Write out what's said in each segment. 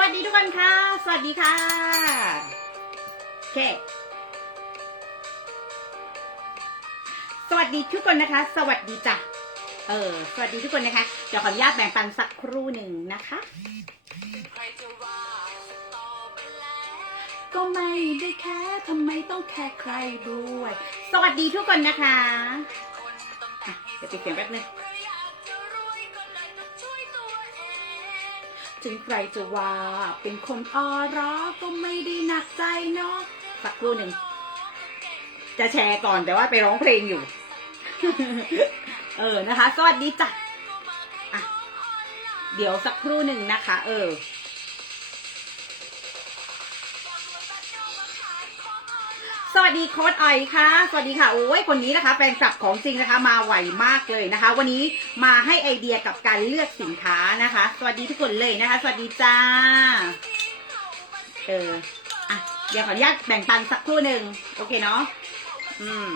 วัสดีทุกคนค่ะ สวัสดีค่ะโอเคสวัสดีทุกคนนะคะ สวัสดีจ้ะ เออ สวัสดีทุกคนนะคะ เดี๋ยวขออนุญาตแบ่งปันสักครู่หนึ่งนะคะ ก็ไม่ได้แค่ทำไมต้องแค่ใครด้วย สวัสดีทุกคนนะคะอะเดี๋ยวปิดเสียงแป๊บนึง ถึงใครจะว่า เป็นคนออร้อก็ไม่ได้หนักใจเนาะสักครู่หนึ่ง จะแชร์ก่อนแต่ว่าไปร้องเพลงอยู่ เออนะคะ สวัสดีจ้ะอะเดี๋ยวสักครู่หนึ่งนะคะ เออ วัสดีโค้ดอ่อค่ะ สวัสดีค่ะโอ้ยคนนี้นะคะแฟนคลับของจริงนะคะ มาไวมากเลยนะคะ วันนี้มาให้ไอเดียกับการเลือกสินค้านะคะ สวัสดีทุกคนเลยนะคะ สวัสดีจ้า เอออะเดี๋ยวขออนุญาตแบ่งปันสักครู่หนึ่งโอเคเนาะอืม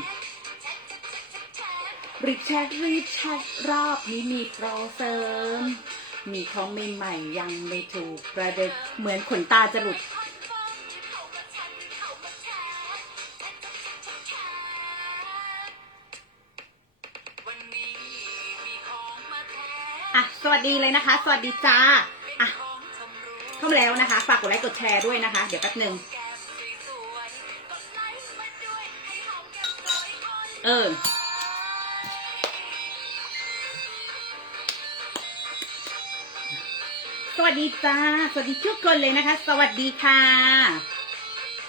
รีแชทรีแชทรอบนี้มีโปรเสริม มีของใหม่ๆยังไม่ถูกประเด็นเหมือนขนตาจะหลุด อะสวัสดีเลยนะคะ สวัสดีจ้าอะเข้ามาแล้วนะคะ ฝากกดไลค์กดแชร์ด้วยนะคะ เดี๋ยวแป๊บหนึ่งเออสวัสดีจ้า สวัสดีทุกคนเลยนะคะ สวัสดีค่ะ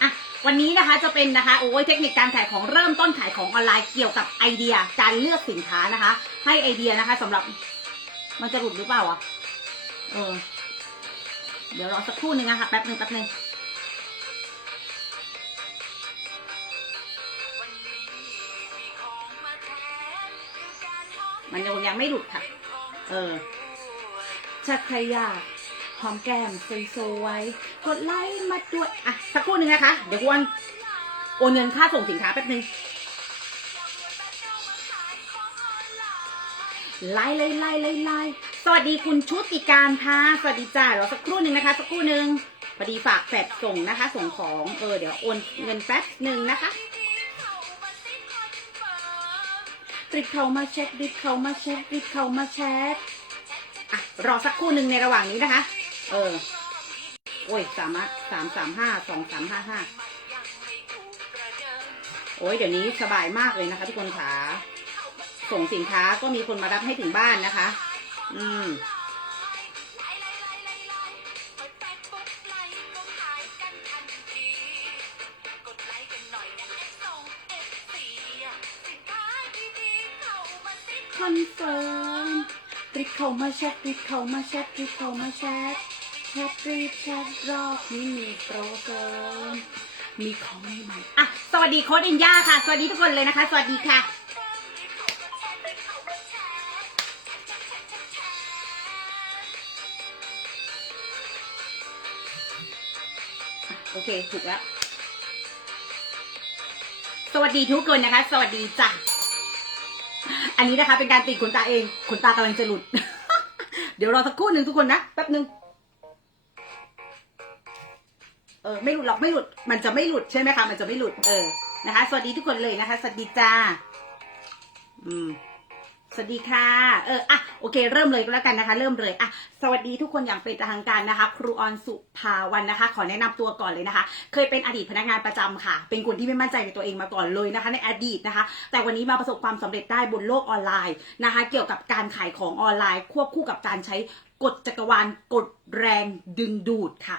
อะวันนี้นะคะจะเป็นนะคะโอ้ยเทคนิคการขายของเริ่มต้นขายของออนไลน์เกี่ยวกับไอเดียการเลือกสินค้านะคะ ให้ไอเดียนะคะสำหรับ มันจะหลุดหรือเปล่าอะเออ เดี๋ยวรอสักครู่หนึ่งนะคะแป๊บหนึ่งแป๊บหนึ่งมันยังยังไม่หลุดค่ะ เออชักใครอยากหอมแก้มสวยๆกดไลค์มาด้วย อะ สักครู่หนึ่งนะคะ เดี๋ยวกวนโอนเงินค่าส่งสินค้าแป๊บหนึ่ง ไล่เลยไล่เลยไล่สวัสดีคุณชุติการค่ะ สวัสดีจ้าเดี๋ยวสักครู่หนึ่งนะคะ สักครู่หนึ่งพอดีฝากแฟดส่งนะคะ ส่งของเออเดี๋ยวโอนเงินแป๊บหนึ่งนะคะรีบเข้ามาเช็ครีบเข้ามาเช็ครีบเข้ามาแชทอะรอสักครู่หนึ่งในระหว่างนี้นะคะ เออโอ้ยสามารถสามสามห้าสองสามห้าห้าโอ้ยเดี๋ยวนี้สบายมากเลยนะคะทุกคนค่ะ ส่งสินค้าก็มีคนมารับให้ถึงบ้านนะคะ อืมคอนเฟิร์มรีบเข้ามาแชทรีบเข้ามาแชทรีบเข้ามาแชทแชทรีแชทรอบนี้มีโปรเฟิร์มมีของใหม่ๆอะ สวัสดีโค้ดอินยาค่ะ สวัสดีทุกคนเลยนะคะ สวัสดีค่ะ โอเค ถูกแล้ว สวัสดีทุกคนนะคะ สวัสดีจ้ะ อันนี้นะคะ เป็นการติดขนตาเอง ขนตากำลังจะหลุด เดี๋ยวรอสักครู่หนึ่งทุกคนนะ แป๊บหนึ่งเออ ไม่หลุดหรอก ไม่หลุด มันจะไม่หลุดใช่ไหมคะ มันจะไม่หลุด เออ นะคะ สวัสดีทุกคนเลยนะคะ สวัสดีจ้า อืม สวัสดีค่ะ เออ อะ โอเค เริ่มเลยก็แล้วกันนะคะ เริ่มเลย อะ สวัสดีทุกคนอย่างเป็นทางการนะคะ ครูออนสุภาวันนะคะ ขอแนะนำตัวก่อนเลยนะคะ เคยเป็นอดีตพนักงานประจำค่ะ เป็นคนที่ไม่มั่นใจในตัวเองมาก่อนเลยนะคะ ในอดีตนะคะ แต่วันนี้มาประสบความสำเร็จได้บนโลกออนไลน์นะคะ เกี่ยวกับการขายของออนไลน์ ควบคู่กับการใช้กฎจักรวาลกฎแรงดึงดูดค่ะ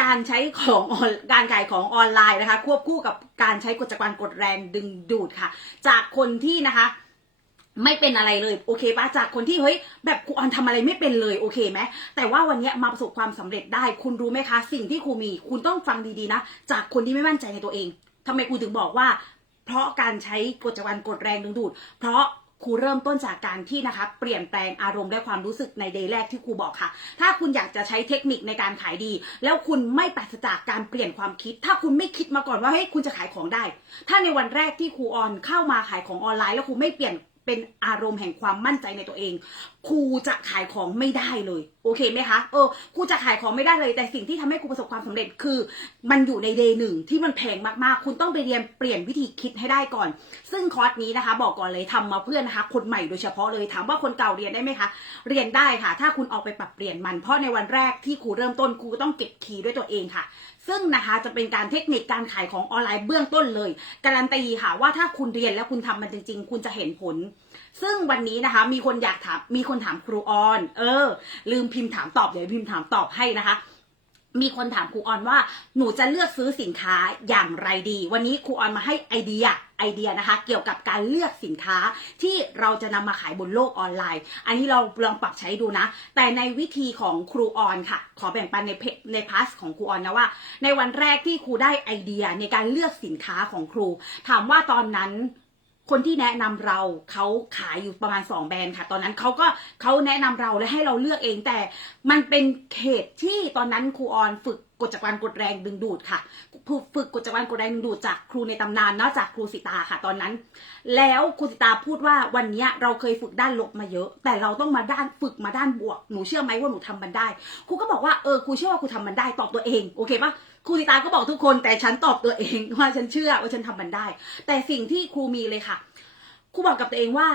การใช้ของออนการขายของออนไลน์นะคะ ควบคู่กับการใช้กฎจักรวาลกฎแรงดึงดูดค่ะ จากคนที่นะคะ ไม่เป็นอะไรเลยโอเคปะจากคนที่เฮ้ยแบบครูออนทำอะไรไม่เป็นเลยโอเคไหมแต่ว่าวันนี้มาประสบความสำเร็จได้ คุณรู้ไหมคะ สิ่งที่ครูมี คุณต้องฟังดีๆนะ จากคนที่ไม่มั่นใจในตัวเองทำไมครูถึงบอกว่า เพราะการใช้กฎจักรวาลกฎแรงดึงดูด เพราะครูเริ่มต้นจากการที่นะคะเปลี่ยนแปลงอารมณ์และความรู้สึกในเดย์แรกที่ครูบอกค่ะ ถ้าคุณอยากจะใช้เทคนิคในการขายดี แล้วคุณไม่ปราศจากการเปลี่ยนความคิด ถ้าคุณไม่คิดมาก่อนว่าเฮ้ยคุณจะขายของได้ ถ้าในวันแรกที่ครูออนเข้ามาขายของออนไลน์ แล้วครูไม่เปลี่ยน เป็นอารมณ์แห่งความมั่นใจในตัวเองครูจะขายของไม่ได้เลย อโอเคไหมคะเออกูจะขายของไม่ได้เลยแต่สิ่งที่ทำให้กูประสบความสำเร็จคือ มันอยู่ในเดย์หนึ่งที่มันแพงมากๆ คุณต้องไปเรียนเปลี่ยนวิธีคิดให้ได้ก่อน ซึ่งคอร์สนี้นะคะ บอกก่อนเลยทำมาเพื่อนนะคะ คนใหม่โดยเฉพาะเลยถามว่าคนเก่าเรียนได้ไหมคะเรียนได้ค่ะ ถ้าคุณออกไปปรับเปลี่ยนมัน เพราะในวันแรกที่ครูเริ่มต้นครูต้องเก็บคีย์ด้วยตัวเองค่ะซึ่งนะคะจะเป็นการเทคนิคการขายของออนไลน์เบื้องต้นเลย การันตีค่ะว่าถ้าคุณเรียนแล้วคุณทำมันจริง ๆ คุณจะเห็นผลซึ่งวันนี้นะคะ มีคนอยากถามมีคนถามครูออน เออ ลืมพิมพ์ถามตอบเดี๋ยวพิมพ์ถามตอบให้นะคะ มีคนถามครูออนว่าหนูจะเลือกซื้อสินค้าอย่างไรดี วันนี้ครูออนมาให้ไอเดียไอเดียนะคะ เกี่ยวกับการเลือกสินค้าที่เราจะนำมาขายบนโลกออนไลน์ อันนี้เราลองปรับใช้ดูนะ แต่ในวิธีของครูออนค่ะ ขอแบ่งปันในเพในพาสของครูออนนะว่า ในวันแรกที่ครูได้ไอเดียในการเลือกสินค้าของครู ถามว่าตอนนั้น คนที่แนะนำเราเขาขายอยู่ประมาณ 2 แบรนด์ค่ะ ตอนนั้นเขาก็เขาแนะนำเราและให้เราเลือกเองแต่มันเป็นเขตที่ตอนนั้นครูออนฝึกกฎจักรวาลกดแรงดึงดูดค่ะ ฝึกกฎจักรวาลกดแรงดึงดูดจากครูในตำนานเนอกจากครูสิตาค่ะ ตอนนั้น แล้วครูสิตาพูดว่าวันนี้เราเคยฝึกด้านลบมาเยอะ แต่เราต้องมาด้านฝึกมาด้านบวก หนูเชื่อไหมว่าหนูทำมันได้ ครูก็บอกว่าเออครูเชื่อว่าครูทำมันได้ตอบตัวเอง โอเคปะ ครูสิตาก็บอกทุกคน แต่ฉันตอบตัวเองว่าฉันเชื่อว่าฉันทำมันได้ แต่สิ่งที่ครูมีเลยค่ะ ครูบอกกับตัวเองว่า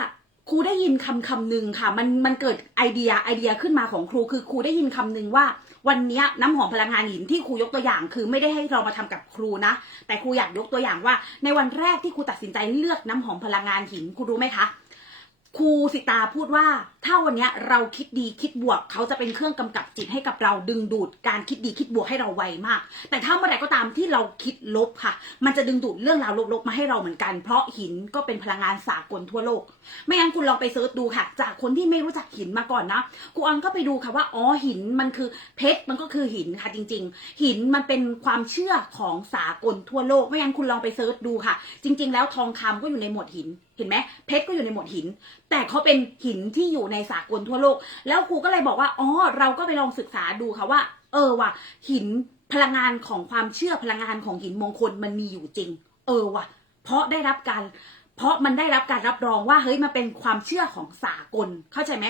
ครูได้ยินคำคำหนึ่งค่ะ มันมันเกิดไอเดียไอเดียขึ้นมาของครูคือครูได้ยินคำหนึ่งว่า วันนี้น้ำหอมพลังงานหินที่ครูยกตัวอย่าง คือไม่ได้ให้เรามาทำกับครูนะ แต่ครูอยากยกตัวอย่างว่า ในวันแรกที่ครูตัดสินใจเลือกน้ำหอมพลังงานหินครูรู้ไหมคะ ครูสิตาพูดว่า ถ้าวันนี้เราคิดดีคิดบวก เขาจะเป็นเครื่องกำกับจิตให้กับเราดึงดูด การคิดดีคิดบวกให้เราไวมาก แต่ถ้าเมื่อไหร่ก็ตามที่เราคิดลบค่ะ มันจะดึงดูดเรื่องราวลบๆมาให้เราเหมือนกัน เพราะหินก็เป็นพลังงานสากลทั่วโลก ไม่งั้นคุณลองไปเซิร์ชดูค่ะ จากคนที่ไม่รู้จักหินมาก่อนนะครูออนก็ไปดูค่ะว่าอ๋อหินมันคือเพชรมันก็คือหินค่ะจริง ๆ หินมันเป็นความเชื่อของสากลทั่วโลก ไม่งั้นคุณลองไปเซิร์ชดูค่ะ จริง ๆ แล้วทองคำก็อยู่ในหมวดหินเห็นไหมเพชรก็อยู่ในหมวดหิน แต่เขาเป็นหินที่อยู่ในสากลทั่วโลก แล้วครูก็เลยบอกว่าอ๋อเราก็ไปลองศึกษาดูค่ะว่า เออว่ะหินพลังงานของความเชื่อพลังงานของหินมงคลมันมีอยู่จริง เออว่ะ เพราะได้รับการ เพราะมันได้รับการรับรองว่าเฮ้ยมันเป็นความเชื่อของสากลเข้าใจไหม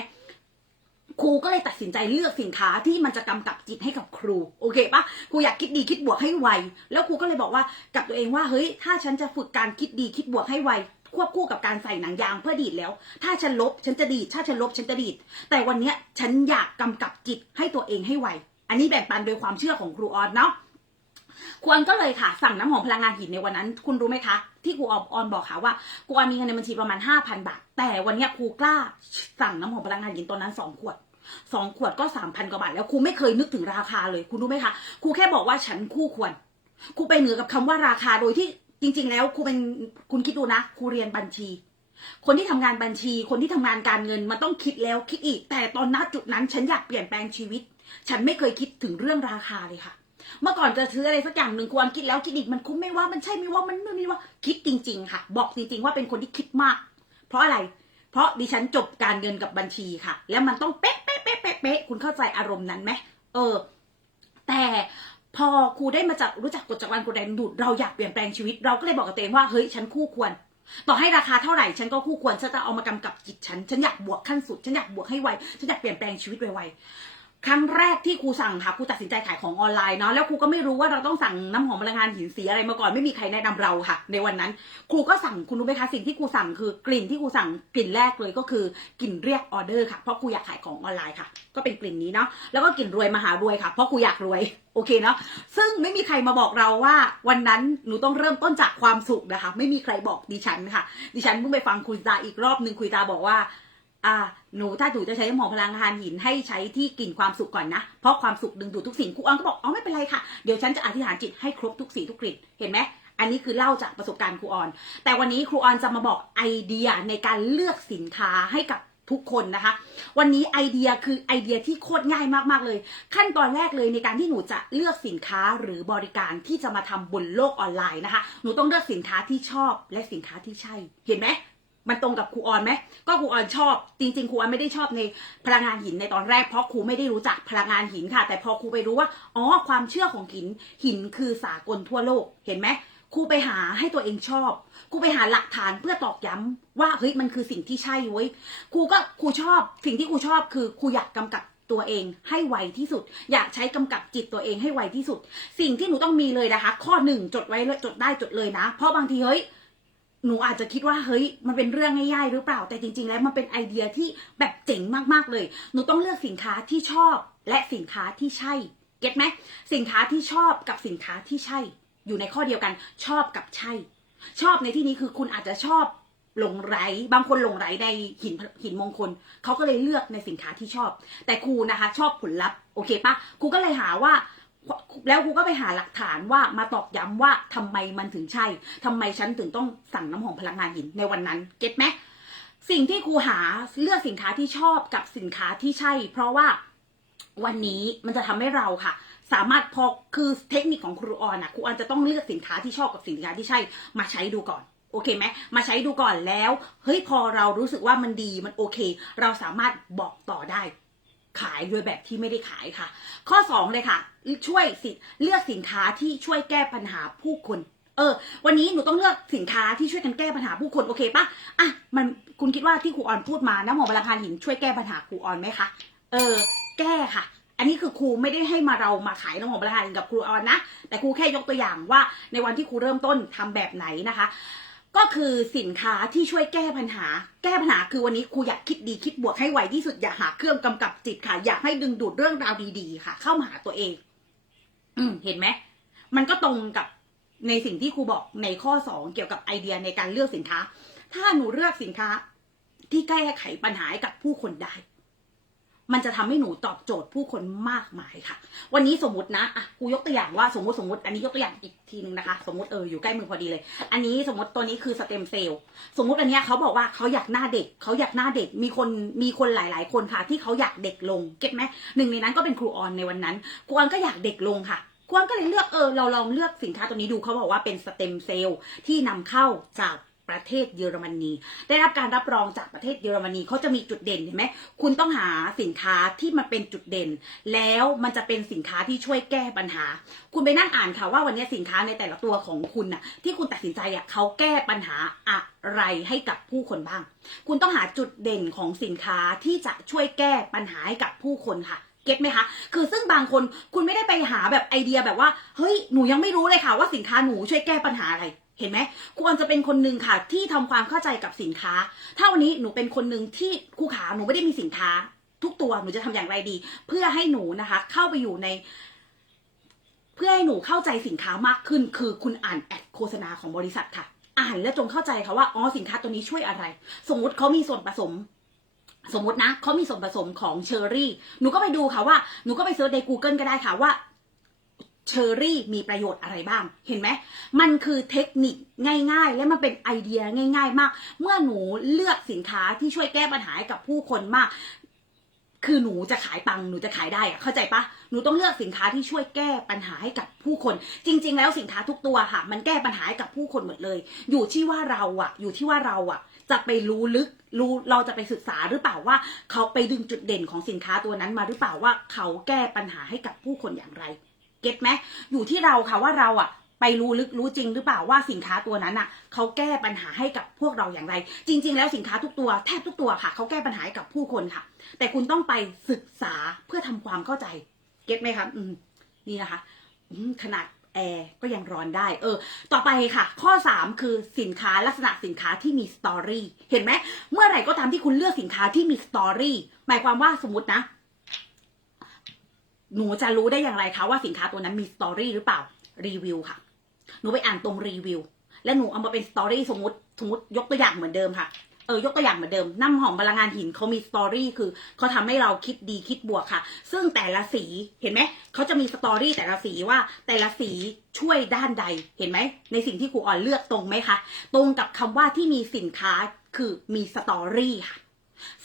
ครูก็เลยตัดสินใจเลือกสินค้าที่มันจะกำกับจิตให้กับครู โอเคปะครูอยากคิดดีคิดบวกให้ไว แล้วครูก็เลยบอกว่ากับตัวเองว่าเฮ้ยถ้าฉันจะฝึกการคิดดีคิดบวกให้ไว ควบคู่กับการใส่หนังยางเพื่อดีดแล้ว ถ้าฉันลบฉันจะดีดถ้าฉันลบฉันจะดีด แต่วันเนี้ยฉันอยากกำกับจิตให้ตัวเองให้ไว อันนี้แบ่งปันโดยความเชื่อของครูออนเนาะครูออนก็เลยค่ะ สั่งน้ำหอมพลังงานหินในวันนั้น คุณรู้ไหมคะ ที่ครูออนบอกค่ะว่าครูออนมีเงินในบัญชีประมาณ5,000บาทแต่วันนี้ครูกล้า สั่งน้ำหอมพลังงานหินตัวนั้น2ขวดสองขวดก็สามพันกว่าบาทแล้วครูไม่เคยนึกถึงราคาเลย คุณรู้ไหมคะครูแค่บอกว่าฉันคู่ควรครูไปเหนือกับคำว่าราคาโดยที่ จริง ๆ แล้วครูเป็นคุณคิดดูนะครูเรียนบัญชี คนที่ทำงานบัญชี คนที่ทำงานการเงินมันต้องคิดแล้วคิดอีก แต่ตอนนั้นจุดนั้นฉันอยากเปลี่ยนแปลงชีวิต ฉันไม่เคยคิดถึงเรื่องราคาเลยค่ะ เมื่อก่อนจะซื้ออะไรสักอย่างหนึ่งควรคิดแล้วคิดอีกมันคุ้มไม่ว่ามันใช่ไม่ว่ามันไม่ว่าคิดจริง ๆ ค่ะ บอกจริง ๆ ว่าเป็นคนที่คิดมาก เพราะอะไร เพราะดิฉันจบการเงินกับบัญชีค่ะ แล้วมันต้องเป๊ะเป๊ะเป๊ะเป๊ะคุณเข้าใจอารมณ์นั้นไหมเออ แต่ พอครูได้มาจากรู้จักกฎจักรวาลกฎแรงดูดเราอยากเปลี่ยนแปลงชีวิตเราก็เลยบอกกับตัวเองว่าเฮ้ยฉันคู่ควร ต่อให้ราคาเท่าไหร่ฉันก็คู่ควรฉันจะเอามากำกับจิตฉัน ฉันอยากบวกขั้นสุด ฉันอยากบวกให้ไว ฉันอยากเปลี่ยนแปลงชีวิตไวๆ ครั้งแรกที่ครูสั่งค่ะครูตัดสินใจขายของออนไลน์เนาะแล้วครูก็ไม่รู้ว่าเราต้องสั่งน้ำหอมพลังงานหินสีอะไรมาก่อนไม่มีใครแนะนำเราค่ะ ในวันนั้นครูก็สั่งคุณรู้ไหมคะสิ่งที่ครูสั่งคือกลิ่นที่ครูสั่งกลิ่นแรกเลยก็คือกลิ่นเรียกออเดอร์ค่ะเพราะครูอยากขายของออนไลน์ค่ะ ก็เป็นกลิ่นนี้เนาะแล้วก็กลิ่นรวยมหารวยค่ะเพราะครูอยากรวยโอเคเนาะซึ่งไม่มีใครมาบอกเราว่า วันนั้นหนูต้องเริ่มต้นจากความสุขนะคะ ไม่มีใครบอกดิฉันค่ะ ดิฉันเพิ่งไปฟังคุยตาอีกรอบหนึ่งคุยตาบอกว่า อ่าหนูถ้าหนูจะใช้น้อพลังงานหินให้ใช้ที่กลิ่นความสุขก่อนนะ เพราะความสุขดึงดูดทุกสิ่งครูออนก็บอกอ๋อไม่เป็นไรค่ะ เดี๋ยวฉันจะอธิษฐานจิตให้ครบทุกสีทุกกลิ่นเห็นไหมอันนี้คือเล่าจากประสบการณ์ครูออน แต่วันนี้ครูออนจะมาบอกไอเดียในการเลือกสินค้าให้กับทุกคนนะคะ วันนี้ไอเดียคือไอเดียที่โคตรง่ายมากๆเลย ขั้นตอนแรกเลยในการที่หนูจะเลือกสินค้าหรือบริการที่จะมาทำบนโลกออนไลน์นะคะ หนูต้องเลือกสินค้าที่ชอบและสินค้าที่ใช่ เห็นไหม มันตรงกับครูออนไหมก็ครูออนชอบ จริง ๆครูออนไม่ได้ชอบในพลังงานหินในตอนแรกเพราะครูไม่ได้รู้จักพลังงานหินค่ะ แต่พอครูไปรู้ว่าอ๋อความเชื่อของหินหินคือสากลทั่วโลกเห็นไหมครูไปหาให้ตัวเองชอบครูไปหาหลักฐานเพื่อตอกย้ำว่าเฮ้ยมันคือสิ่งที่ใช่เว้ยครูก็ครูชอบ สิ่งที่ครูชอบคือครูอยากกำกับตัวเองให้ไวที่สุด อยากใช้กำกับจิตตัวเองให้ไวที่สุด สิ่งที่หนูต้องมีเลยนะคะ ข้อหนึ่งจดไว้เลยจดได้จดเลยนะ เพราะบางทีเฮ้ย หนูอาจจะคิดว่าเฮ้ยมันเป็นเรื่องง่ายๆหรือเปล่าแต่จริง ๆ แล้วมันเป็นไอเดียที่แบบเจ๋งมากๆเลย หนูต้องเลือกสินค้าที่ชอบและสินค้าที่ใช่เก็ตไหมสินค้าที่ชอบกับสินค้าที่ใช่ อยู่ในข้อเดียวกันชอบกับใช่ ชอบในที่นี้คือคุณอาจจะชอบหลงไหลบางคนหลงไหลในหินหินมงคลเขาก็เลยเลือกในสินค้าที่ชอบ แต่ครูนะคะ ชอบผลลัพธ์โอเคปะครูก็เลยหาว่า แล้วครูก็ไปหาหลักฐานว่ามาตอกย้ำว่าทำไมมันถึงใช่ทำไมฉันถึงต้องสั่งน้ำหอมพลังงานหินในวันนั้น เก็ตไหมสิ่งที่ครูหาเลือกสินค้าที่ชอบกับสินค้าที่ใช่ เพราะว่าวันนี้มันจะทำให้เราค่ะ สามารถพอคือเทคนิคของครูออนนะครูออนจะต้องเลือกสินค้าที่ชอบกับสินค้าที่ใช่ มาใช้ดูก่อนโอเคไหมมาใช้ดูก่อนแล้วเฮ้ยพอเรารู้สึกว่ามันดีมันโอเค เราสามารถบอกต่อได้ ขายโดยแบบที่ไม่ได้ขายค่ะ ข้อสองเลยค่ะ ช่วยสิเลือกสินค้าที่ช่วยแก้ปัญหาผู้คน เออ วันนี้หนูต้องเลือกสินค้าที่ช่วยกันแก้ปัญหาผู้คนโอเคปะอะมันคุณคิดว่าที่ครูออนพูดมาน้ำหอมพลังงานหินช่วยแก้ปัญหาครูออนไหมคะเออ แก้ค่ะ อันนี้คือครูไม่ได้ให้มาเรามาขายน้ำหอมพลังงานหินกับครูออนนะแต่ครูแค่ยกตัวอย่างว่าในวันที่ครูเริ่มต้นทำแบบไหนนะคะ ก็คือสินค้าที่ช่วยแก้ปัญหา แก้ปัญหาคือวันนี้ครูอยากคิดดีคิดบวกให้ไวที่สุด อยากหาเครื่องกำกับจิตค่ะ อยากให้ดึงดูดเรื่องราวดีๆ ค่ะ เข้ามาหาตัวเอง อืมเห็นไหมมันก็ตรงกับในสิ่งที่ครูบอกในข้อสองเกี่ยวกับไอเดียในการเลือกสินค้า ถ้าหนูเลือกสินค้า ที่แก้ไขปัญหาให้กับผู้คนได้ มันจะทำให้หนูตอบโจทย์ผู้คนมากมายค่ะ วันนี้สมมตินะอะครูยกตัวอย่างว่าสมมติสมมติ อันนี้ยกตัวอย่างอีกทีหนึ่งนะคะ สมมติเอออยู่ใกล้มือพอดีเลย อันนี้สมมติตัวนี้คือสเต็มเซลล์สมมติอันเนี้ยเขาบอกว่าเขาอยากหน้าเด็กเขาอยากหน้าเด็กมีคนมีคนหลาย ๆ คนค่ะ ที่เขาอยากเด็กลงเก็ตไหมหนึ่งในนั้นก็เป็นครูออนในวันนั้นครูออนก็อยากเด็กลงค่ะครูออนก็เลยเลือกเออเราลองเลือกสินค้าตัวนี้ดูเขาบอกว่าเป็นสเต็มเซลล์ที่นำเข้าจาก ประเทศเยอรมนี ได้รับการรับรองจากประเทศเยอรมนีเขาจะมีจุดเด่นเห็นไหมคุณต้องหาสินค้าที่มันเป็นจุดเด่น แล้วมันจะเป็นสินค้าที่ช่วยแก้ปัญหา คุณไปนั่งอ่านค่ะว่าวันนี้สินค้าในแต่ละตัวของคุณน่ะที่คุณตัดสินใจอะเขาแก้ปัญหาอะไรให้กับผู้คนบ้าง คุณต้องหาจุดเด่นของสินค้าที่จะช่วยแก้ปัญหาให้กับผู้คนค่ะเก็ตไหมคะ คือซึ่งบางคนคุณไม่ได้ไปหาแบบไอเดียแบบว่า เฮ้ย หนูยังไม่รู้เลยค่ะว่าสินค้าหนูช่วยแก้ปัญหาอะไร เห็นไหมควรจะเป็นคนหนึ่งค่ะ ที่ทำความเข้าใจกับสินค้า ถ้าวันนี้หนูเป็นคนหนึ่งที่ครูขาหนูไม่ได้มีสินค้า ทุกตัวหนูจะทำอย่างไรดี เพื่อให้หนูนะคะ เข้าไปอยู่ใน เพื่อให้หนูเข้าใจสินค้ามากขึ้น คือคุณอ่านแอดโฆษณาของบริษัทค่ะ อ่านแล้วจงเข้าใจค่ะว่าอ๋อสินค้าตัวนี้ช่วยอะไร สมมุติเขามีส่วนผสมสมมตินะเขามีส่วนผสมของเชอร์รี่ หนูก็ไปดูค่ะว่า หนูก็ไปเซิร์ชใน Google ก็ได้ค่ะว่า เชอร์รี่มีประโยชน์อะไรบ้าง เห็นไหม มันคือเทคนิคง่าย ๆ และมันเป็นไอเดียง่าย ๆ มาก เมื่อหนูเลือกสินค้าที่ช่วยแก้ปัญหาให้กับผู้คนมาก คือหนูจะขายปังหนูจะขายได้อะเข้าใจปะหนูต้องเลือกสินค้าที่ช่วยแก้ปัญหาให้กับผู้คน จริง ๆ แล้วสินค้าทุกตัวค่ะ มันแก้ปัญหาให้กับผู้คนหมดเลย อยู่ที่ว่าเราอะอยู่ที่ว่าเราอะจะไปรู้ลึกรู้เราจะไปศึกษาหรือเปล่าว่า เขาไปดึงจุดเด่นของสินค้าตัวนั้นมาหรือเปล่าว่าเขาแก้ปัญหาให้กับผู้คนอย่างไร เก็ตไหมอยู่ที่เราค่ะว่าเราอะไปรู้ลึกรู้จริงหรือเปล่าว่าสินค้าตัวนั้นอะเขาแก้ปัญหาให้กับพวกเราอย่างไร จริง ๆ แล้วสินค้าทุกตัวแทบทุกตัวค่ะเขาแก้ปัญหาให้กับผู้คนค่ะ แต่คุณต้องไปศึกษาเพื่อทำความเข้าใจเก็ตไหมครับอืมนี่นะคะขนาดแอร์ก็ยังร้อนได้ เออ ต่อไปค่ะ ข้อ 3 คือสินค้าลักษณะสินค้าที่มีสตอรี่เห็นไหมเมื่อไหร่ก็ตามที่คุณเลือกสินค้าที่มีสตอรี่หมายความว่าสมมตินะ หนูจะรู้ได้อย่างไรคะว่าสินค้าตัวนั้นมีสตอรี่หรือเปล่ารีวิวค่ะ หนูไปอ่านตรงรีวิว และหนูเอามาเป็นสตอรี่สมมติสมมติยกตัวอย่างเหมือนเดิมค่ะเออยกตัวอย่างเหมือนเดิมน้ำหอมพลังงานหินเขามีสตอรี่คือเขาทำให้เราคิดดีคิดบวกค่ะ ซึ่งแต่ละสีเห็นไหมเขาจะมีสตอรี่แต่ละสีว่าแต่ละสีช่วยด้านใดเห็นไหมในสิ่งที่ครูอ่อนเลือกตรงไหมคะตรงกับคำว่าที่มีสินค้าคือมีสตอรี่ค่ะ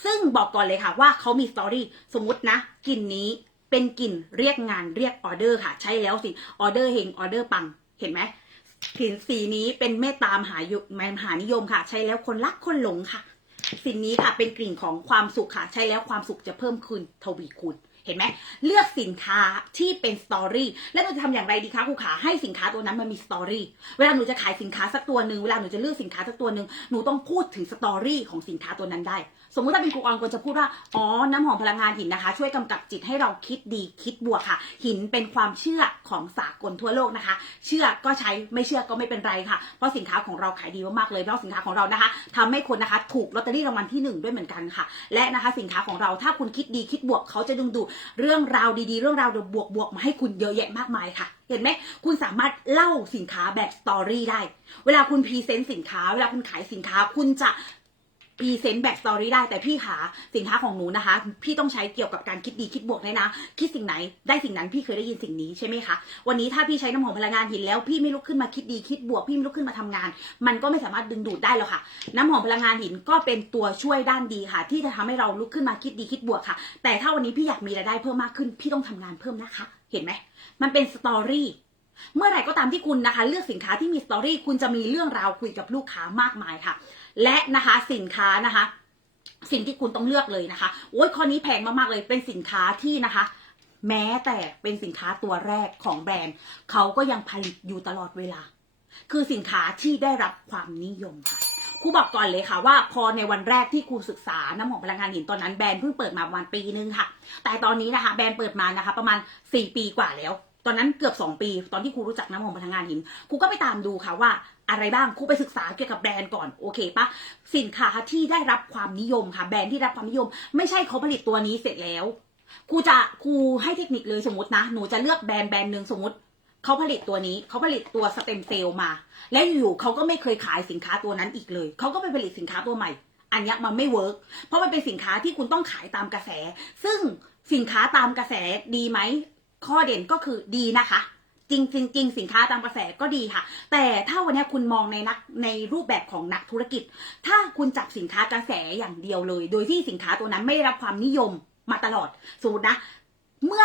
ซึ่งบอกก่อนเลยค่ะว่าเขามีสตอรี่สมมตินะกลิ่นนี้ เป็นกลิ่นเรียกงานเรียกออเดอร์ค่ะ ใช้แล้วสิออเดอร์เฮงออเดอร์ปังเห็นไหมกลิ่นสีนี้เป็นเมตตามหายุมหานิยมค่ะ ใช้แล้วคนรักคนหลงค่ะ สิ่งนี้ค่ะเป็นกลิ่นของความสุขค่ะ ใช้แล้วความสุขจะเพิ่มขึ้นทวีคูณเห็นไหมเลือกสินค้าที่เป็นสตอรี่แล้วเราจะทำอย่างไรดีคะครูขาให้สินค้าตัวนั้นมันมีสตอรี่เวลาหนูจะขายสินค้าสักตัวหนึ่งเวลาหนูจะเลือกสินค้าสักตัวหนึ่งหนูต้องพูดถึงสตอรี่ของสินค้าตัวนั้นได้ มมุติถ้าเป็นครูออนควรจะพูดว่า อ๋อ น้ำหอมพลังงานหินนะคะ ช่วยกำกับจิตให้เราคิดดีคิดบวกค่ะ หินเป็นความเชื่อของสากลทั่วโลกนะคะ เชื่อก็ใช้ไม่เชื่อก็ไม่เป็นไรค่ะ เพราะสินค้าของเราขายดีมากๆเลยเพราะสินค้าของเรานะคะทำให้คนนะคะ ถูกลอตเตอรี่รางวัลที่หนึ่งด้วยเหมือนกันค่ะ และนะคะสินค้าของเราถ้าคุณคิดดีคิดบวกเขาจะดึงดูดเรื่องราวดีๆ เรื่องราวบวกบวกมาให้คุณเยอะแยะมากมายค่ะ เห็นไหมคุณสามารถเล่าสินค้าแบบสตอรี่ได้ เวลาคุณพรีเซนต์สินค้า เวลาคุณขายสินค้าคุณจะ พรีเซนต์แบบสตอรี่ได้แต่พี่ขาสินค้าของหนูนะคะ พี่ต้องใช้เกี่ยวกับการคิดดีคิดบวกเลยนะ คิดสิ่งไหนได้สิ่งนั้นพี่เคยได้ยินสิ่งนี้ใช่ไหมคะ วันนี้ถ้าพี่ใช้น้ำหอมพลังงานหินแล้วพี่ไม่ลุกขึ้นมาคิดดีคิดบวก พี่ไม่ลุกขึ้นมาทำงาน มันก็ไม่สามารถดึงดูดได้หรอกค่ะ น้ำหอมพลังงานหินก็เป็นตัวช่วยด้านดีค่ะ ที่จะทำให้เราลุกขึ้นมาคิดดีคิดบวกค่ะ แต่ถ้าวันนี้พี่อยากมีรายได้เพิ่มมากขึ้น พี่ต้องทำงานเพิ่มนะคะ เห็นไหมมันเป็นสตอรี่ เมื่อไหร่ก็ตามที่คุณนะคะ เลือกสินค้าที่มีสตอรี่คุณจะมีเรื่องราวคุยกับลูกค้ามากมายค่ะ และนะคะสินค้านะคะ สิ่งที่คุณต้องเลือกเลยนะคะโอ้ยข้อนี้แพงมากๆเลยเป็นสินค้าที่นะคะแม้แต่เป็นสินค้าตัวแรกของแบรนด์ เขาก็ยังผลิตอยู่ตลอดเวลา คือสินค้าที่ได้รับความนิยมค่ะครูบอกก่อนเลยค่ะว่าพอในวันแรกที่ครูศึกษาน้ำหอมพลังงานหินตอนนั้นแบรนด์เพิ่งเปิดมาประมาณปีนึงค่ะ แต่ตอนนี้นะคะ แบรนด์เปิดมานะคะ ประมาณ 4 ปีกว่าแล้ว อนนั้นเกือบ2ปี ตอนที่ครูรู้จักน้ำหอมพลังงานหินครูก็ไปตามดูค่ะว่าอะไรบ้างครูไปศึกษาเกี่ยวกับแบรนด์ก่อนโอเคปะสินค้าที่ได้รับความนิยมค่ะ แบรนด์ที่ได้รับความนิยม ไม่ใช่เขาผลิตตัวนี้เสร็จแล้วครูจะครูให้เทคนิคเลยสมมตินะ หนูจะเลือกแบรนด์แบรนด์หนึ่งสมมติเขาผลิตตัวนี้เขาผลิตตัวสเต็มเซลล์มา และอยู่เขาก็ไม่เคยขายสินค้าตัวนั้นอีกเลยเขาก็ไปผลิตสินค้าตัวใหม่ อันนี้มันไม่เวิร์กเพราะมันเป็นสินค้าที่คุณต้องขายตามกระแส ซึ่งสินค้าตามกระแสดีไหม ข้อเด่นก็คือดีนะคะ จริงจริงจริงสินค้าตามกระแสก็ดีค่ะ แต่ถ้าวันนี้คุณมองในนักในรูปแบบของนักธุรกิจ ถ้าคุณจับสินค้ากระแสอย่างเดียวเลย โดยที่สินค้าตัวนั้นไม่ได้รับความนิยมมาตลอดสมมตินะ เมื่อ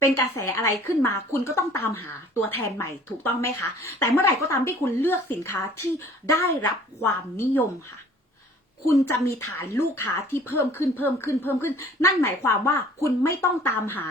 เป็นกระแสอะไรขึ้นมา คุณก็ต้องตามหาตัวแทนใหม่ถูกต้องไหมคะ แต่เมื่อไหร่ก็ตามที่คุณเลือกสินค้าที่ได้รับความนิยมค่ะคุณจะมีฐานลูกค้าที่เพิ่มขึ้นเพิ่มขึ้นเพิ่มขึ้น นั่นหมายความว่าคุณไม่ต้องตามหา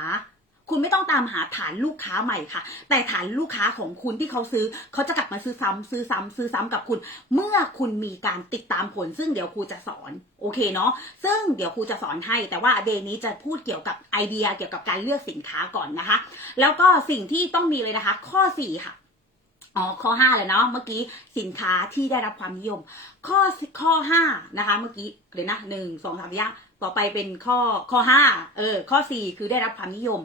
คุณไม่ต้องตามหาฐานลูกค้าใหม่ค่ะ แต่ฐานลูกค้าของคุณที่เขาซื้อเขาจะกลับมาซื้อซ้ำซื้อซ้ำซื้อซ้ำกับคุณ เมื่อคุณมีการติดตามผล ซึ่งเดี๋ยวครูจะสอนโอเคเนาะซึ่งเดี๋ยวครูจะสอนให้ แต่ว่าเดย์นี้จะพูดเกี่ยวกับไอเดียเกี่ยวกับการเลือกสินค้าก่อนนะคะ แล้วก็สิ่งที่ต้องมีเลยนะคะ ข้อสี่ค่ะอ๋อข้อห้าเลยเนาะเมื่อกี้สินค้าที่ได้รับความนิยม ข้อข้อห้านะคะ เมื่อกี้เดี๋ยวนะหนึ่งสองสามย่า ต่อไปเป็นข้อข้อห้าเออ ข้อสี่คือได้รับความนิยม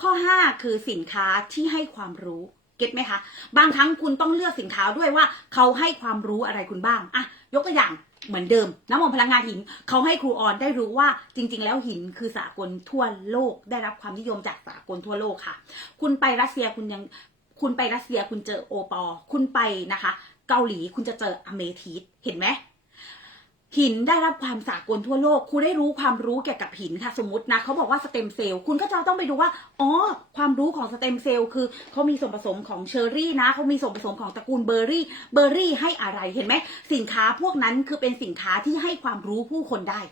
ข้อห้าคือสินค้าที่ให้ความรู้เก็ตไหมคะ บางครั้งคุณต้องเลือกสินค้าด้วยว่าเขาให้ความรู้อะไรคุณบ้างอะยกตัวอย่างเหมือนเดิม น้ำมันพลังงานหินเขาให้ครูออนได้รู้ว่าจริง ๆ แล้วหินคือสากลทั่วโลก ได้รับความนิยมจากสากลทั่วโลกค่ะ คุณไปรัสเซียคุณยังคุณไปรัสเซียคุณเจอโอปอ คุณไปนะคะ เกาหลีคุณจะเจออเมทิสเห็นไหม หินได้รับความสากลทั่วโลกคุณได้รู้ความรู้เกี่ยวกับหินค่ะ สมมตินะเขาบอกว่าสเต็มเซลล์คุณก็จะต้องไปดูว่าอ๋อความรู้ของสเต็มเซลล์คือเขามีส่วนผสมของเชอร์รี่นะเขามีส่วนผสมของตระกูลเบอร์รี่ เบอร์รี่ให้อะไรเห็นไหมสินค้าพวกนั้นคือเป็นสินค้าที่ให้ความรู้ผู้คนได้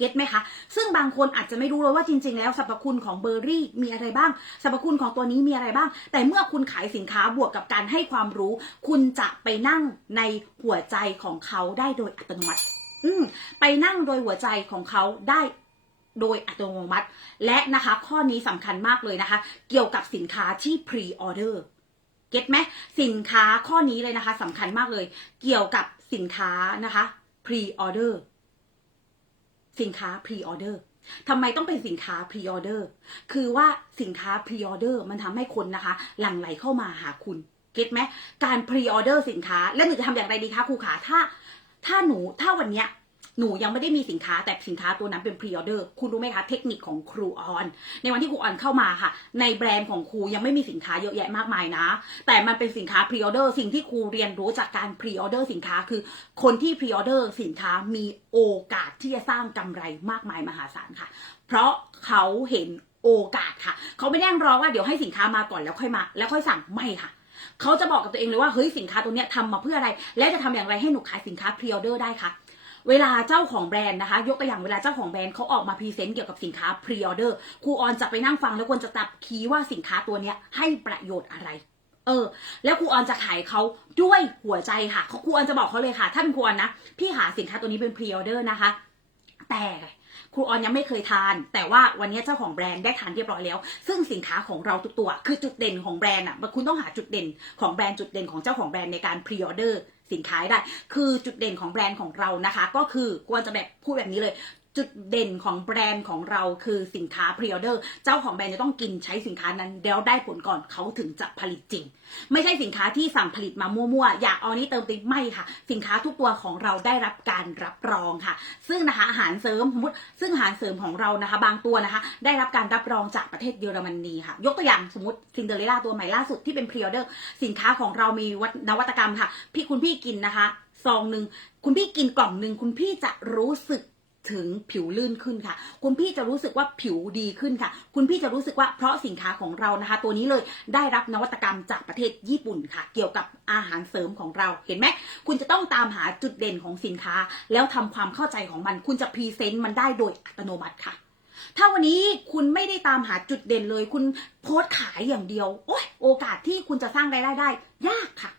เก็ตไหมคะ ซึ่งบางคนอาจจะไม่รู้เลยว่าจริง ๆ แล้วสรรพคุณของเบอร์รี่มีอะไรบ้าง สรรพคุณของตัวนี้มีอะไรบ้าง แต่เมื่อคุณขายสินค้าบวกกับการให้ความรู้ คุณจะไปนั่งในหัวใจของเขาได้โดยอัตโนมัติ อืไปนั่งโดยหัวใจของเขาได้โดยอัตโนมัติ และนะคะข้อนี้สำคัญมากเลยนะคะ เกี่ยวกับสินค้าที่ pre order เก็ตไหมสินค้าข้อนี้เลยนะคะสำคัญมากเลย เกี่ยวกับสินค้านะคะ pre order สินค้า pre order ทำไมต้องเป็นสินค้า pre order คือว่าสินค้า pre order มันทำให้คนนะคะหลั่งไหลเข้ามาหาคุณเก็ตไหมการ pre order สินค้า แล้วหนูจะทำอย่างไรดีคะครูขาถ้า ถ้าหนูถ้าวันเนี้ยหนูยังไม่ได้มีสินค้าแต่สินค้าตัวนั้นเป็นพรีออเดอร์คุณรู้ไหมคะเทคนิคของครูออน ในวันที่ครูออนเข้ามาค่ะ ในแบรนด์ของครูยังไม่มีสินค้าเยอะแยะมากมายนะ แต่มันเป็นสินค้าพรีออเดอร์สิ่งที่ครูเรียนรู้จากการพรีออเดอร์สินค้าคือ คนที่พรีออเดอร์สินค้ามีโอกาสที่จะสร้างกำไรมากมายมหาศาลค่ะ เพราะเขาเห็นโอกาสค่ะ เขาไม่ได้นั่งรอว่าเดี๋ยวให้สินค้ามาก่อนแล้วค่อยมา แล้วค่อยสั่งไม่ค่ะ เขาจะบอกกับตัวเองเลยว่าเฮ้ยสินค้าตัวเนี้ยทำมาเพื่ออะไร และจะทำอย่างไรให้หนูขายสินค้าพรีออเดอร์ได้คะเวลาเจ้าของแบรนด์นะคะ ยกตัวอย่างเวลาเจ้าของแบรนด์เขาออกมาพรีเซนต์เกี่ยวกับสินค้าพรีออเดอร์ครูออนจะไปนั่งฟังแล้วควรจะตับคีย์ว่าสินค้าตัวเนี้ยให้ประโยชน์อะไรเออแล้วครูออนจะขายเขาด้วยหัวใจค่ะครูออนจะบอกเขาเลยค่ะ ถ้าเป็นครูออนนะ พี่หาสินค้าตัวนี้เป็นพรีออเดอร์นะคะ แต่ ครูออนยังไม่เคยทาน แต่ว่าวันนี้เจ้าของแบรนด์ได้ทานเรียบร้อยแล้ว ซึ่งสินค้าของเราทุกตัว คือจุดเด่นของแบรนด์อะคุณต้องหาจุดเด่นของแบรนด์จุดเด่นของเจ้าของแบรนด์ในการพรีออเดอร์สินค้าได้ คือจุดเด่นของแบรนด์ของเรานะคะ ก็คือควรจะแบบพูดแบบนี้เลย จุดเด่นของแบรนด์ของเราคือสินค้าพรีออเดอร์ เจ้าของแบรนด์จะต้องกินใช้สินค้านั้นแล้วได้ผลก่อนเขาถึงจะผลิตจริง ไม่ใช่สินค้าที่สั่งผลิตมามั่วๆ อยากเอานี้เติมติไม่ค่ะ สินค้าทุกตัวของเราได้รับการรับรองค่ะ ซึ่งนะคะอาหารเสริมสมมติซึ่งอาหารเสริมของเรานะคะ บางตัวนะคะ ได้รับการรับรองจากประเทศเยอรมนีค่ะ ยกตัวอย่างสมมติซินเดอเรล่าตัวใหม่ล่าสุดที่เป็นพรีออเดอร์สินค้าของเรามีวัตนวัตกรรมค่ะ พี่คุณพี่กินนะคะซองหนึ่งคุณพี่กินกล่องหนึ่งคุณพี่จะรู้สึก ถึงผิวลื่นขึ้นค่ะ คุณพี่จะรู้สึกว่าผิวดีขึ้นค่ะ คุณพี่จะรู้สึกว่าเพราะสินค้าของเรานะคะ ตัวนี้เลยได้รับนวัตกรรมจากประเทศญี่ปุ่นค่ะ เกี่ยวกับอาหารเสริมของเราเห็นไหมคุณจะต้องตามหาจุดเด่นของสินค้า แล้วทำความเข้าใจของมัน คุณจะพรีเซนต์มันได้โดยอัตโนมัติค่ะ ถ้าวันนี้คุณไม่ได้ตามหาจุดเด่นเลย คุณโพสต์ขายอย่างเดียวโอ้ยโอกาสที่คุณจะสร้างรายได้ได้ ยากค่ะ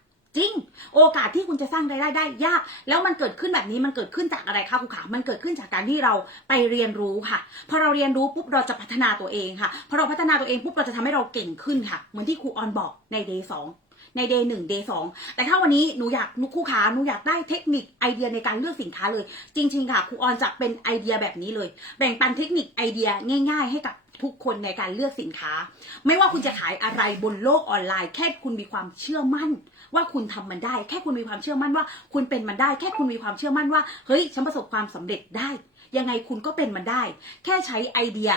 โอกาสที่คุณจะสร้างรายได้ได้ยาก แล้วมันเกิดขึ้นแบบนี้มันเกิดขึ้นจากอะไรคะครูขามันเกิดขึ้นจากการที่เราไปเรียนรู้ค่ะพอเราเรียนรู้ปุ๊บเราจะพัฒนาตัวเองค่ะพอเราพัฒนาตัวเองปุ๊บเราจะทำให้เราเก่งขึ้นค่ะ เหมือนที่ครูออนบอกในเดย์สองในเดย์หนึ่งเดย์สองแต่ถ้าวันนี้หนูอยากนุคู่ค้าหนูอยากได้เทคนิคไอเดียในการเลือกสินค้าเลย จริง ๆ ค่ะครูออนจะเป็นไอเดียแบบนี้เลย แบ่งปันเทคนิคไอเดียง่าย ๆ ให้กับ ทุกคนในการเลือกสินค้า ไม่ว่าคุณจะขายอะไรบนโลกออนไลน์ แค่คุณมีความเชื่อมั่น ว่าคุณทำมันได้ แค่คุณมีความเชื่อมั่นว่า คุณเป็นมันได้ แค่คุณมีความเชื่อมั่นว่าเฮ้ยฉันประสบความสำเร็จได้ ยังไงคุณก็เป็นมันได้ แค่ใช้ไอเดีย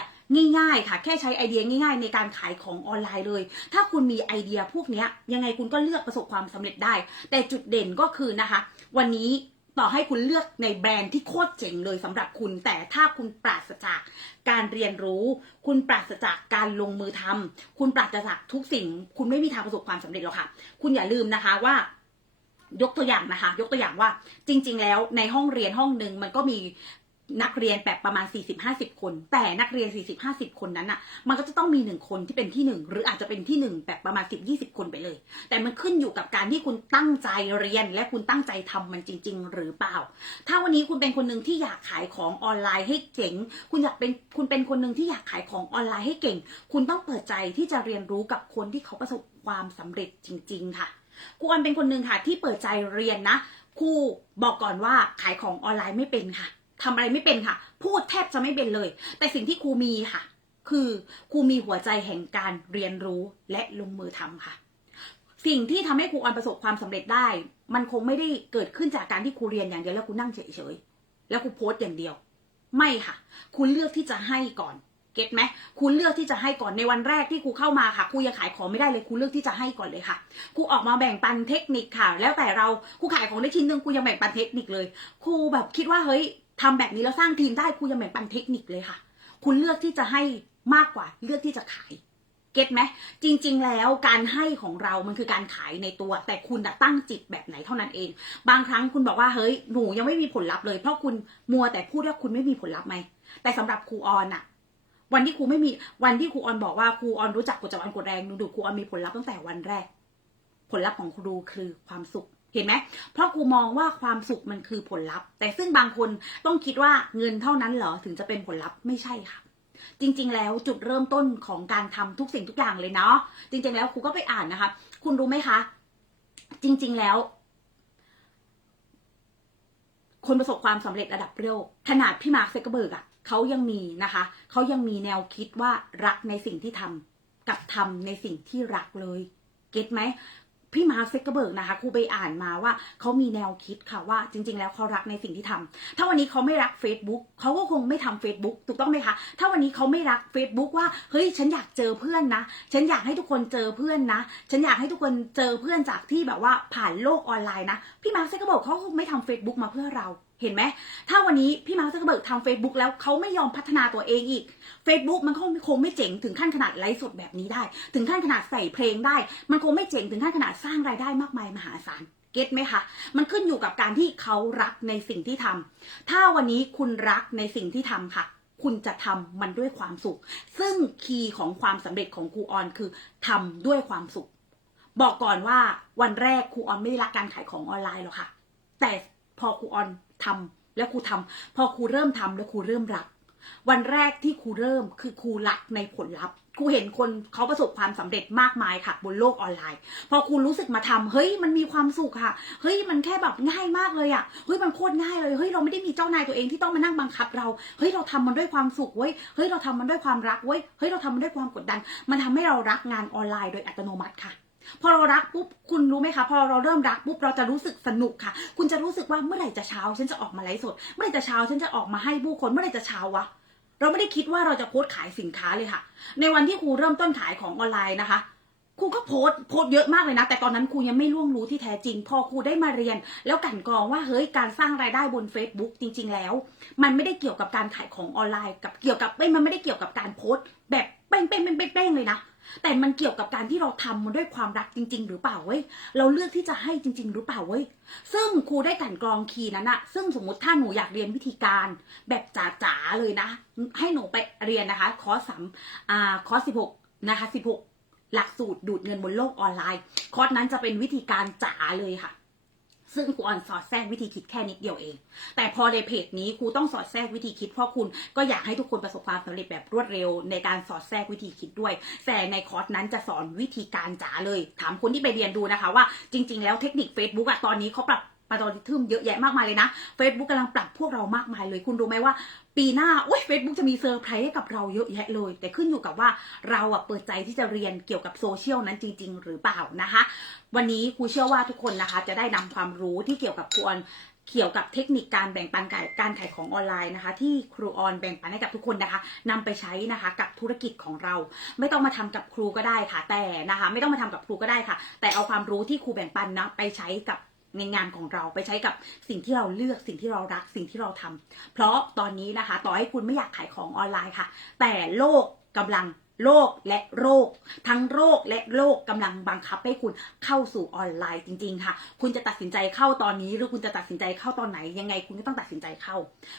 ง่ายๆ ค่ะ แค่ใช้ไอเดียง่าย ๆ ในการขายของออนไลน์เลย ถ้าคุณมีไอเดียพวกนี้ยยังไงคุณก็เลือกประสบความสำเร็จได้ แต่จุดเด่นก็คือนะคะ วันนี้ ต่อให้คุณเลือกในแบรนด์ที่โคตรเจ๋งเลยสำหรับคุณ แต่ถ้าคุณปราศจากการเรียนรู้ คุณปราศจากการลงมือทำคุณปราศจากทุกสิ่ง คุณไม่มีทางประสบความสำเร็จหรอกค่ะ คุณอย่าลืมนะคะว่ายกตัวอย่างนะคะ ยกตัวอย่างว่าจริง ๆ แล้วในห้องเรียนห้องหนึ่งมันก็มี นักเรียนแบบประมาณ 40-50 คน แต่นักเรียน 40-50 คนนั้นอะ มันก็จะต้องมีหนึ่งคนที่เป็นที่หนึ่งหรืออาจจะเป็นที่หนึ่งแบบประมาณ 10-20 คนไปเลย แต่มันขึ้นอยู่กับการที่คุณตั้งใจเรียน และคุณตั้งใจทำมันจริง ๆ หรือเปล่า ถ้าวันนี้คุณเป็นคนหนึ่งที่อยากขายของออนไลน์ให้เจ๋ง คุณอยากเป็นคุณเป็นคนหนึ่งที่อยากขายของออนไลน์ให้เก่ง คุณต้องเปิดใจที่จะเรียนรู้กับคนที่เขาประสบความสำเร็จจริง ๆ ค่ะครูออนเป็นคนหนึ่งค่ะ ที่เปิดใจเรียนนะครูบอกก่อนว่าขายของออนไลน์ไม่เป็นค่ะ ทำอะไรไม่เป็นค่ะ พูดแทบจะไม่เป็นเลย แต่สิ่งที่ครูมีค่ะ คือครูมีหัวใจแห่งการเรียนรู้และลงมือทำค่ะ สิ่งที่ทำให้ครูออนประสบความสำเร็จได้ มันคงไม่ได้เกิดขึ้นจากการที่ครูเรียนอย่างเดียวแล้วครูนั่งเฉยๆแล้วครูโพสต์อย่างเดียว ไม่ค่ะคุณเลือกที่จะให้ก่อนเก็ตไหมคุณเลือกที่จะให้ก่อนในวันแรกที่ครูเข้ามาค่ะครูยังขายของไม่ได้เลยครูเลือกที่จะให้ก่อนเลยค่ะครูออกมาแบ่งปันเทคนิคค่ะ แล้วแต่เราครูขายของได้ชิ้นหนึ่งครูยังแบ่งปันเทคนิคเลยครูแบบคิดว่าเฮ้ย ทำแบบนี้แล้วสร้างทีมได้ครูยังแบ่งปันเทคนิคเลยค่ะ คุณเลือกที่จะให้มากกว่าเลือกที่จะขายเก็ตไหมจริง ๆ แล้วการให้ของเรามันคือการขายในตัว แต่คุณนะตั้งจิตแบบไหนเท่านั้นเอง บางครั้งคุณบอกว่าเฮ้ยหนูยังไม่มีผลลัพธ์เลยเพราะคุณมัวแต่พูดว่าคุณไม่มีผลลัพธ์ไหมแต่สำหรับครูออนอะวันที่ครูไม่มีวันที่ครูออนบอกว่าครูออนรู้จักกฎจักรวาลกฎแรงหนูดูครูออนมีผลลัพธ์ตั้งแต่วันแรก ผลลัพธ์ของครูคือความสุข เห็นไหมเพราะครูมองว่าความสุขมันคือผลลัพธ์ แต่ซึ่งบางคนต้องคิดว่าเงินเท่านั้นเหรอถึงจะเป็นผลลัพธ์ไม่ใช่ค่ะ จริง ๆ แล้วจุดเริ่มต้นของการทำทุกสิ่งทุกอย่างเลยเนาะจริง ๆ แล้วครูก็ไปอ่านนะคะ คุณรู้ไหมคะ จริง ๆ แล้ว คนประสบความสำเร็จระดับโลกขนาดพี่มาร์คเซกเบิร์กอะเขายังมีนะคะเขายังมีแนวคิดว่ารักในสิ่งที่ทำกับทำในสิ่งที่รักเลยเก็ตไหม พี่มาร์คเซกเบิร์กนะคะครูไปอ่านมาว่าเขามีแนวคิดค่ะว่าจริง ๆ แล้วเขารักในสิ่งที่ทำถ้าวันนี้เขาไม่รัก Facebook เขาก็คงไม่ทำ Facebook ถูกต้องไหมคะ ถ้าวันนี้เขาไม่รัก Facebook ว่าเฮ้ยฉันอยากเจอเพื่อนนะ ฉันอยากให้ทุกคนเจอเพื่อนนะ ฉันอยากให้ทุกคนเจอเพื่อนจากที่แบบว่าผ่านโลกออนไลน์นะ พี่มาร์คเซกเบิร์กเขาคงไม่ทำ Facebook มาเพื่อเรา เห็นไหม ถ้าวันนี้พี่มาร์คซักเกอร์เบิร์กทำ Facebook แล้วเขาไม่ยอมพัฒนาตัวเองอีก Facebook มันคงคงไม่เจ๋งถึงขั้นขนาดไลฟ์สดแบบนี้ได้ ถึงขั้นขนาดใส่เพลงได้ มันคงไม่เจ๋งถึงขั้นขนาดสร้างรายได้มากมายมหาศาลเก็ตไหมคะ มันขึ้นอยู่กับการที่เขารักในสิ่งที่ทำถ้าวันนี้คุณรักในสิ่งที่ทำค่ะ คุณจะทำมันด้วยความสุข ซึ่งคีย์ของความสำเร็จของครูออนคือทำด้วยความสุข บอกก่อนว่าวันแรกครูออนไม่ได้รักการขายของออนไลน์หรอกค่ะ แต่พอครูออน ทำแล้วครูทำพอครูเริ่มทำแล้วครูเริ่มรัก วันแรกที่ครูเริ่มคือครูรักในผลลัพธ์ครูเห็นคนเขาประสบความสำเร็จมากมายค่ะ บนโลกออนไลน์ พอครูรู้สึกมาทำเฮ้ยมันมีความสุขค่ะ เฮ้ยมันแค่แบบง่ายมากเลยอะ่ะเฮ้ยมันโคตรง่ายเลยเฮ้ยเราไม่ได้มีเจ้านายตัวเองที่ต้องมานั่งบังคับเราเฮ้ยเราทำมันด้วยความสุขเว้ยเฮ้ยเราทำมันด้วยความรักเว้ยเฮ้ยเราทำมันด้วยความกดดัน มันทำให้เรารักงานออนไลน์โดยอัตโนมัติค่ะ พอเรารักปุ๊บคุณรู้ไหมคะ พอเราเริ่มรักปุ๊บเราจะรู้สึกสนุกค่ะ คุณจะรู้สึกว่าเมื่อไหร่จะเช้าฉันจะออกมาไลฟ์สด เมื่อไหร่จะเช้าฉันจะออกมาให้ผู้คนเมื่อไหร่จะเช้าวะเราไม่ได้คิดว่าเราจะโพสต์ขายสินค้าเลยค่ะ ในวันที่ครูเริ่มต้นขายของออนไลน์นะคะครูก็โพสต์โพสต์เยอะมากเลยนะ แต่ตอนนั้นครูยังไม่ล่วงรู้ที่แท้จริง พอครูได้มาเรียน แล้วกันกรองว่าเฮ้ยการสร้างรายได้บน Facebook จริง ๆ แล้ว มันไม่ได้เกี่ยวกับการขายของออนไลน์ กับเกี่ยวกับเอ้ยมันไม่ได้เกี่ยวกับการโพสต์แบบเป้งเป้งเป้งเป้งเป้งเลยนะ แต่มันเกี่ยวกับการที่เราทำมันด้วยความรักจริง ๆ หรือเปล่าเว้ย เราเลือกที่จะให้จริง ๆ หรือเปล่าเว้ย ซึ่งครูได้กันกรองคีย์นั้นอะซึ่งสมมติถ้าหนูอยากเรียนวิธีการแบบจ๋าๆเลยนะ ให้หนูไปเรียนนะคะ คอร์สสามอ่า คอร์สสิบหกนะคะสิบหกหลักสูตรดูดเงินบนโลกออนไลน์ คอร์สนั้นจะเป็นวิธีการจ๋าเลยค่ะ ซึ่งครูออนสอดแทรกวิธีคิดแค่นิดเดียวเอง แต่พอในเพจนี้ครูต้องสอดแทรกวิธีคิดเพราะคุณก็อยากให้ทุกคนประสบความสำเร็จแบบรวดเร็ว ในการสอดแทรกวิธีคิดด้วย แต่ในคอร์สนั้นจะสอนวิธีการจ๋าเลย ถามคนที่ไปเรียนดูนะคะว่าจริง ๆ แล้วเทคนิค Facebook อะตอนนี้เขาปรับ ปรับทึมเยอะแยะมากมายเลยนะ Facebook กำลังปรับพวกเรามากมายเลย คุณรู้ไหมว่า ปีหน้าโอ้ย Facebook จะมีเซอร์ไพรส์ให้กับเราเยอะแยะเลย แต่ขึ้นอยู่กับว่าเราอะเปิดใจที่จะเรียนเกี่ยวกับโซเชียลนั้นจริง ๆ หรือเปล่านะคะ วันนี้ครูเชื่อว่าทุกคนนะคะ จะได้นำความรู้ที่เกี่ยวกับควรเกี่ยวกับเทคนิคการแบ่งปันการการขายของออนไลน์นะคะ ที่ครูออนแบ่งปันให้กับทุกคนนะคะนำไปใช้นะคะกับธุรกิจของเรา ไม่ต้องมาทำกับครูก็ได้ค่ะ แต่นะคะ ไม่ต้องมาทำกับครูก็ได้ค่ะ แต่เอาความรู้ที่ครูแบ่งปันนะไปใช้กับ ในงานของเราไปใช้กับสิ่งที่เราเลือกสิ่งที่เรารักสิ่งที่เราทำเพราะตอนนี้นะคะ ต่อให้คุณไม่อยากขายของออนไลน์ค่ะ แต่โลกกำลังโลกและโรค ทั้งโรคและโลกกำลังบังคับให้คุณเข้าสู่ออนไลน์จริง ๆ ค่ะ คุณจะตัดสินใจเข้าตอนนี้หรือคุณจะตัดสินใจเข้าตอนไหนยังไง คุณก็ต้องตัดสินใจเข้า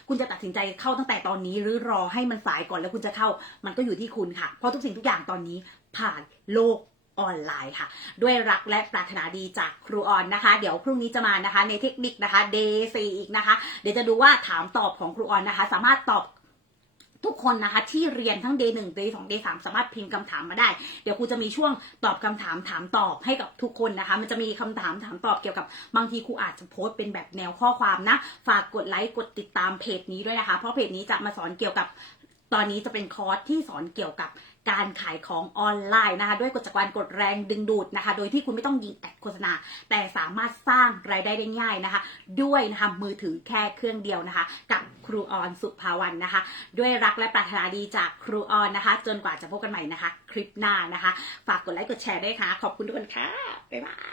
คุณจะตัดสินใจเข้าตั้งแต่ตอนนี้หรือรอให้มันสายก่อนแล้วคุณจะเข้า มันก็อยู่ที่คุณค่ะ เพราะทุกสิ่งทุกอย่างตอนนี้ผ่านโลก ออนไลน์ค่ะ ด้วยรักและปรารถนาดีจากครูออนนะคะ เดี๋ยวพรุ่งนี้จะมานะคะ ในเทคนิคนะคะ day 4อีกนะคะ เดี๋ยวจะดูว่าถามตอบของครูออนนะคะ สามารถตอบทุกคนนะคะที่เรียนทั้ง day 1 day 2 day 3สามารถพิมพ์คำถามมาได้ เดี๋ยวครูจะมีช่วงตอบคำถามถามตอบให้กับทุกคนนะคะ มันจะมีคำถามถามตอบเกี่ยวกับบางทีครูอาจจะโพสต์เป็นแบบแนวข้อความนะ ฝากกดไลค์กดติดตามเพจนี้ด้วยนะคะ เพราะเพจนี้จะมาสอนเกี่ยวกับตอนนี้จะเป็นคอร์สที่สอนเกี่ยวกับ การขายของออนไลน์นะคะด้วยกฎจักรวาลกดแรงดึงดูดนะคะ โดยที่คุณไม่ต้องยิงแอดโฆษณา แต่สามารถสร้างรายได้ได้ง่ายนะคะ ด้วยนะคะมือถือแค่เครื่องเดียวนะคะ กับครูออนสุภาวันนะคะ ด้วยรักและปรารถนาดีจากครูออนนะคะ จนกว่าจะพบกันใหม่นะคะ คลิปหน้านะคะ ฝากกดไลค์กดแชร์ด้วยค่ะ ขอบคุณทุกคนค่ะบ๊ายบาย